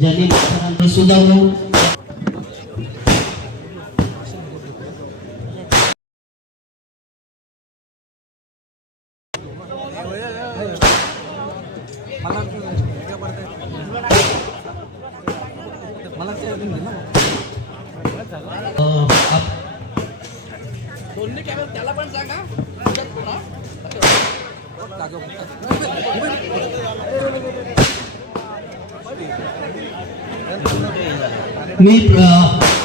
ज्यांनी माथेरान सुद्धा त्याला पण सांगा मी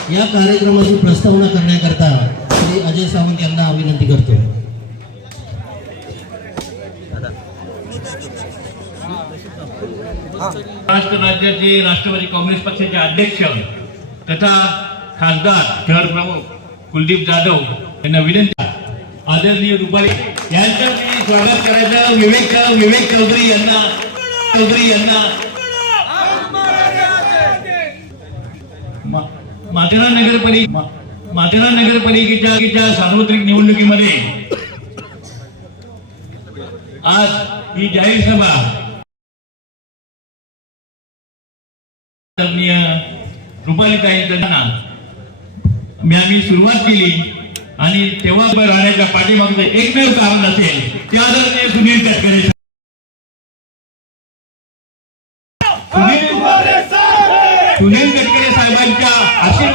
या कार्यक्रमाची प्रस्तावना करण्याकरता श्री अजय सावंत यांना विनंती करतो. महाराष्ट्र राज्याचे राष्ट्रवादी काँग्रेस पक्षाचे अध्यक्ष तथा खासदार शहर प्रमुख कुलदीप जाधव यांना विनंती आदरणीय रुपाली यांच्या स्वागत करायचं विवेक विवेक चौधरी यांना चौधरी यांना माथेरान नगरपालिका मा- माथेरान नगरपालिकेच्या सार्वत्रिक निवडणुकीमध्ये आज ही जाहीर सभा आदरणीय रुपालीताई त्यांना मी आम्ही सुरुवात केली आणि तेव्हा राहण्याच्या पाठीमागचं एकमेव कारण असेल ते आदरणीय सुनील तटकरे सुनील सुनील तटकरे साहेबांच्या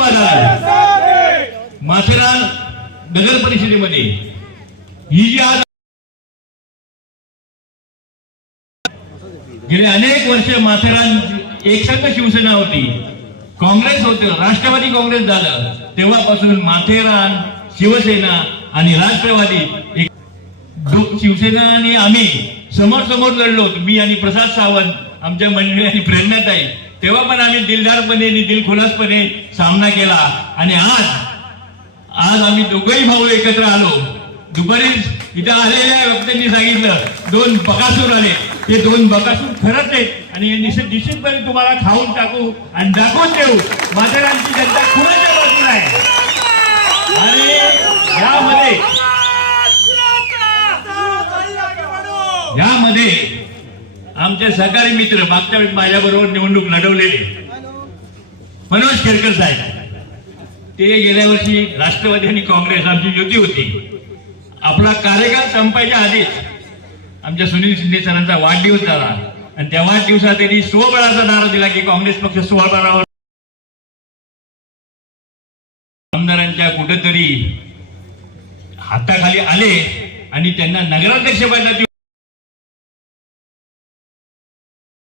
आशीर्वादाने माथेरान नगर परिषदेमध्ये ही जी आज गेले अनेक वर्ष माथेरान एकसंघ शिवसेना होती. काँग्रेस होतं राष्ट्रवादी काँग्रेस झालं. तेव्हापासून माथेरान शिवसेना आणि राष्ट्रवादी शिवसेना आणि आम्ही समोर समोर लढलो मी आणि प्रसाद सावंत आमच्या मंडळी आणि प्रेरणाताई. तेव्हा पण आम्ही दिलदारपणे आणि दिलखुलासपणे सामना केला. आणि आज आज आम्ही दोघंही भाऊ एकत्र आलो. दुपारी इथं आलेल्या व्यक्तींनी सांगितलं दोन बकासूर आले. ते दोन बकासूर खरंच आहेत. आणि निश्चित निश्चितपणे तुम्हाला खाऊन टाकू आणि दाखवून देऊ. माथेरानची जनता कुणाच्या बाजूला आहे. आणि यामध्ये आमचे सहकारी मित्र मागच्या वेळेस माझ्याबरोबर निवडणूक लढवलेले. मनोज केरकर साहेब. ते गेल्या वर्षी राष्ट्रवादी आणि काँग्रेस आमची युती होती. आपला कार्यकाळ संपायच्या आधीच आमच्या सुनील शिंदे सरांचा वाढदिवस झाला. आणि त्या वाढदिवसात त्यांनी स्वबळाचा नारा दिला की काँग्रेस पक्ष स्वबळावर आमदारांच्या कुठेतरी हाताखाली आले आणि त्यांना नगराध्यक्ष बनला.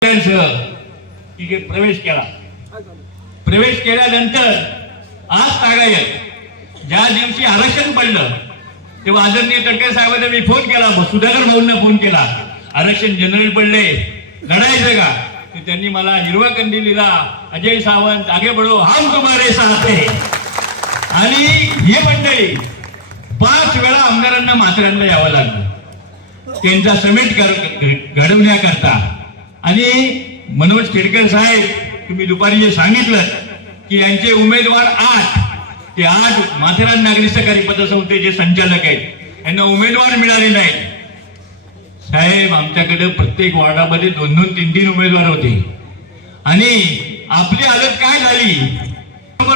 तिथे प्रवेश केला. प्रवेश केल्यानंतर आज तागायत ज्या दिवशी आरक्षण पडलं तेव्हा आदरणीय तटकरे साहेबांना मी फोन केला. सुधाकर भाऊंना फोन केला. आरक्षण जनरल पडले. लढायचं का? त्यांनी मला हिरवा कंदी लिहिला. अजय सावंत आगे बडो हम तुम्हारे साथ है. आणि हे मंडळी पाच वेळा आमदारांना मात्रांना यावं लागलं. त्यांचा समेट कर- घडवण्याकरता आणि मनोज खेडकर साहेब तुम्ही दुपारी जे सांगितलं की यांचे उमेदवार आठ ते आठ माथेरान नागरी सहकारी पतसंस्थेचे संचालक आहेत यांना उमेदवार मिळाले नाहीत. साहेब आमच्याकडे प्रत्येक वॉर्डामध्ये दोन दोन तीन तीन उमेदवार होते. आणि आपली हालत काय झाली?